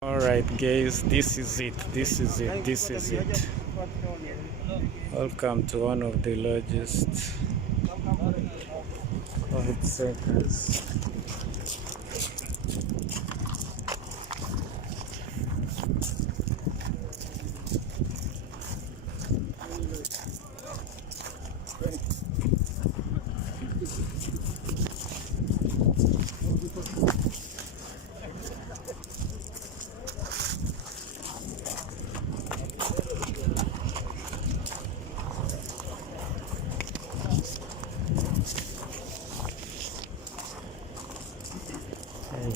Alright guys, this is it. Welcome to one of the largest COVID centers.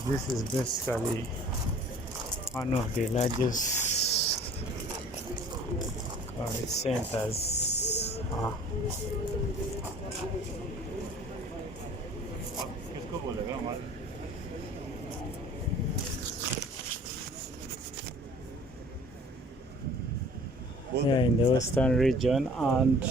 This is basically one of the largest COVID centers. Here in the western region, and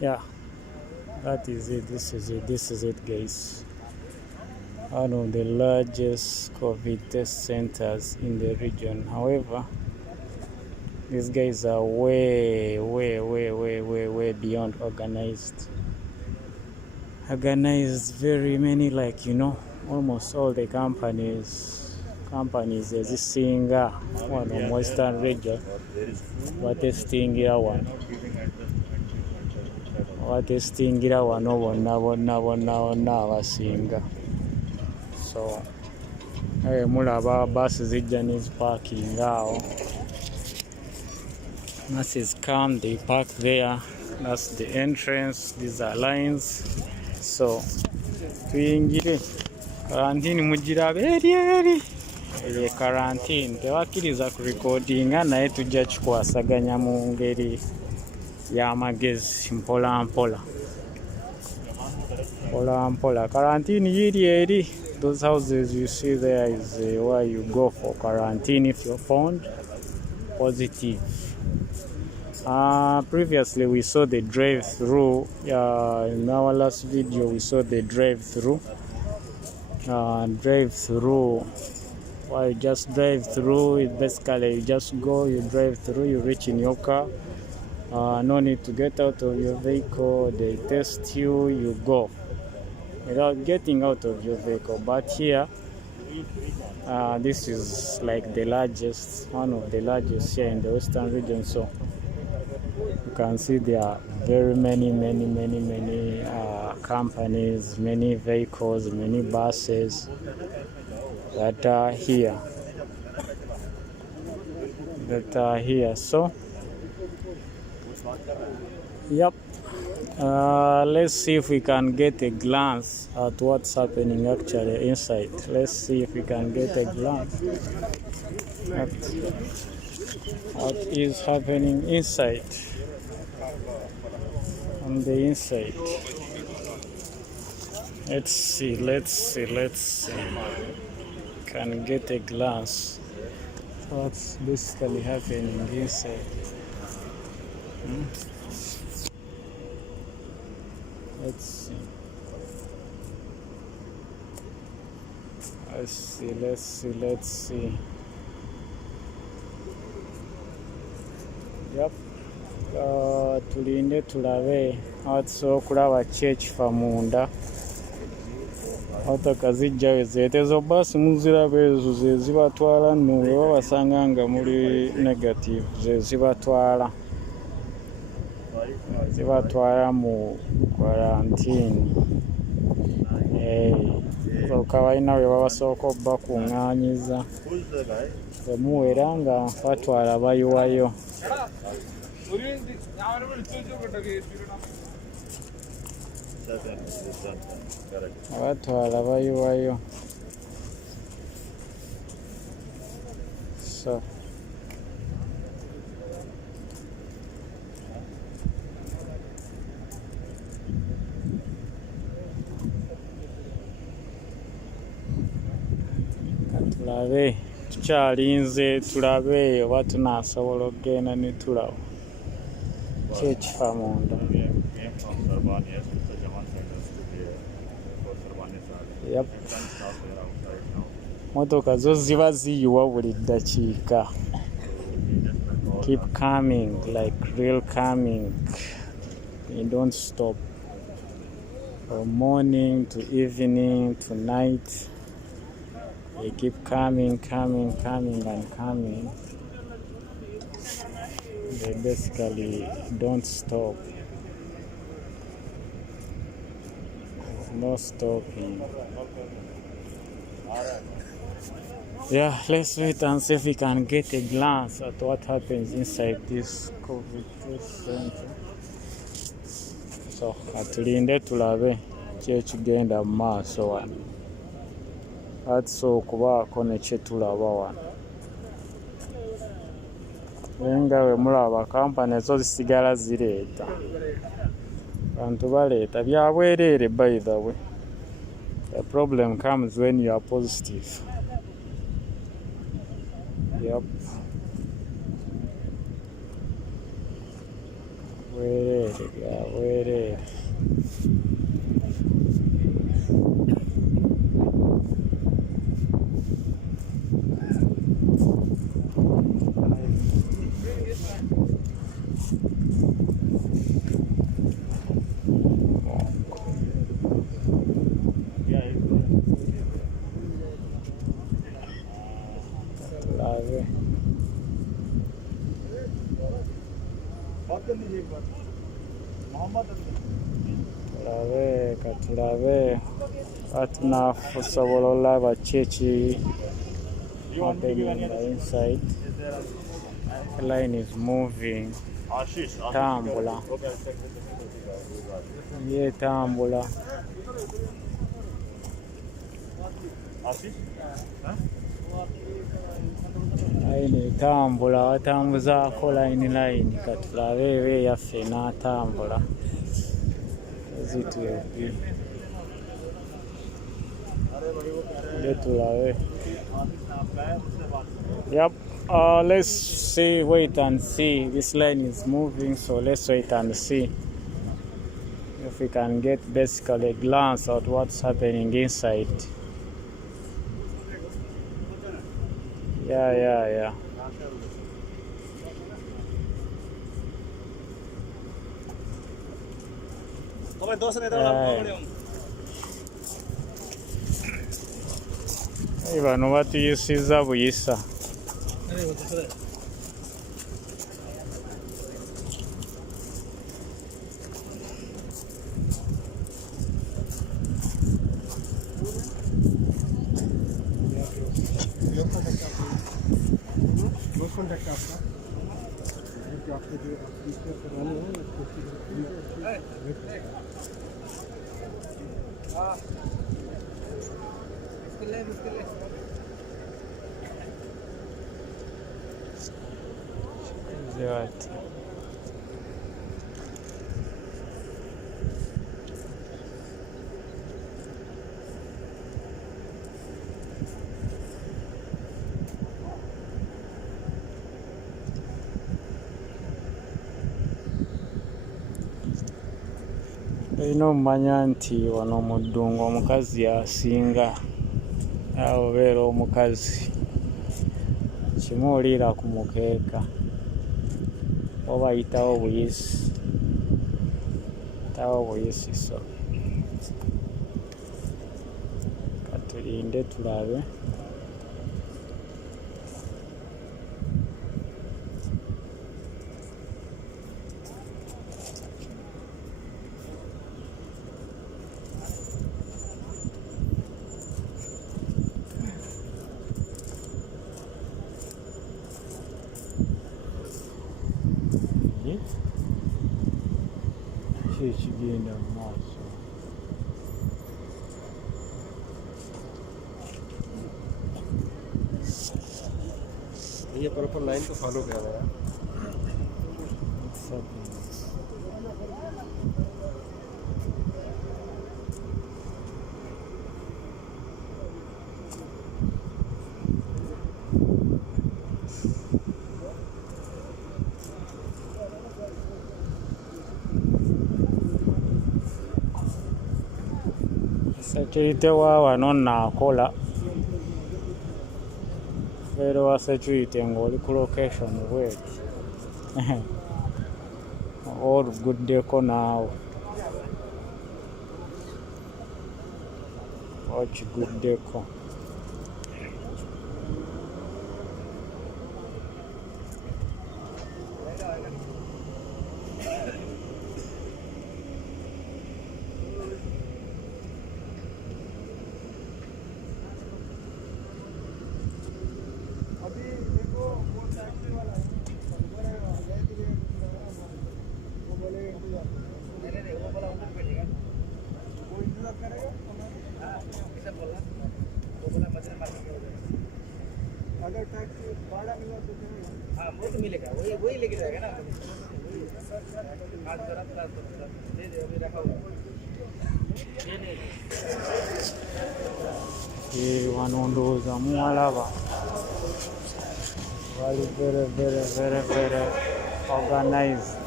yeah, that is it. This is it guys. One of the largest COVID test centers in the region. However, these guys are way beyond organized. Very many, like, almost all the companies ezisinga wano mu western region batestingira wano bonna abasinga. So mulaba buses zijja neziparking awo. Buses come, they park there. That's the entrance. These are lines. So tuyingire karantini mugirabe eri karantini tebakkiriza ku recordinga naye tujja kikwasaganya mu ngeri y'amagezi mpola karantini yiri eri. Those houses you see there is where you go for quarantine if you're found positive. Previously we saw the drive-through. In our last video we saw the drive-through. Why you just drive through it? Basically you just go, you drive through, you reach in your car. No need to get out of your vehicle. They test you, you go without getting out of your vehicle. But here, this is like one of the largest here in the western region. So you can see there are very many companies, many vehicles, many buses that are here. So yep, let's see if we can get a glance at what's happening actually inside. Let's see if we can get a glance at what is happening inside. On the inside, let's see. Can get a glance what's basically happening inside. Let's see. Yep. Tulinde tulabe atso okulaba kyekifa munda. Motoka zijja zeetezo basi muziraba ezo ze zibatwala nno bwe basanga nga muli negative ze zibatwala mu quarantine. Kabalina bwe babasooka obbakuŋŋaanyiza temuwera nga batwala bayiwayo. Abatwala bayiwayo. So tulabe tukyalinze tulabe oba tunaasobola okugenda ne tulaba ki ekifa munda. Yep. Motoka zo ziba ziyiwa buli ddakiika. Keep coming, like real coming. You don't stop. From morning to evening to night. They keep coming and coming. They basically don't stop. There's no stopping. Yeah, let's wait and see if we can get a glance at what happens inside this COVID center. So, atulinde tulabe ki ekigenda mu maaso wano. Atusobola okubaako ne kye tulaba wano. Nga bwe mulaba kampani zo zisigala zireeta. Abantu baleeta bya bwereere by the way. The problem comes when you are positive. Yep. Bwereere. Tulabe atunasobola olaba ki eki happening on the inside. The line is moving. Tambula. Ye tambula. Line tambula watambuzaako line katulabe ewe yaffe n'atambula. Yep. Let's see. Wait and see. This line is moving, so let's wait and see if we can get basically a glance at what's happening inside. Yeah. Bano batuyisizza buyisa. Right. Olina omumanya nti wano mu ddungu omukazi asinga awo obeera omukazi kimuwulira ku mukeeka oba ayitawo buyisi so katulinde tulabe. Ki ekigenda mu maaso. ये proper line को follow कर रहा है. Security wa wano naakola. Beera wa security ng'oli ku location bweti. Oluguddeko naawe. Okiguddeko. अगर taxi भाड़ा मिला तो हाँ वो तो मिलेगा वही लेके जाएगा ना दे दे अभी रखा हुआ Wano ndowooza muwalaba. Bali very organized.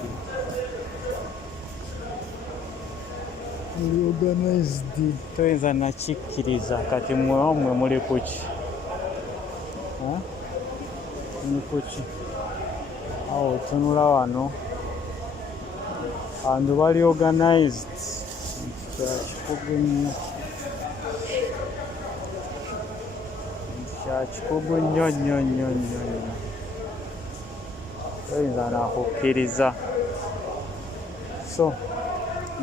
Toyinza nakikkiriza kati mmwe muli kuki? Muli kuki? Awo otunula wano abantu bali organized. Kya kikugu nnyo. Toyinza nakukkiriza. So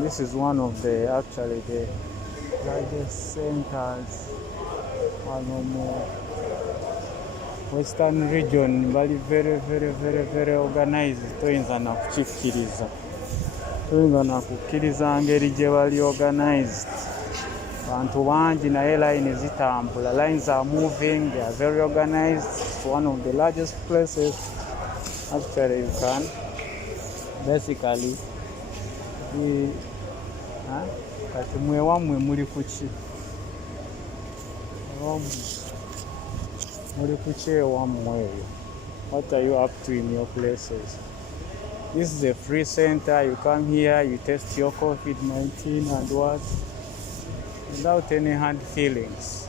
this is one of the largest centers mu Western region. Bali very organized. Toyinza nakukkiriza ngeri gye bali organized. Bantu bangi naye line zitambula. Lines are moving. They are very organized. It's one of the largest places. Actually, you can basically kati mwe wammwe muli kuki? Muli kuki ewammwe eyo? What are you up to in your places? This is a free center. You come here, you test your COVID-19 and what? Without any hard feelings.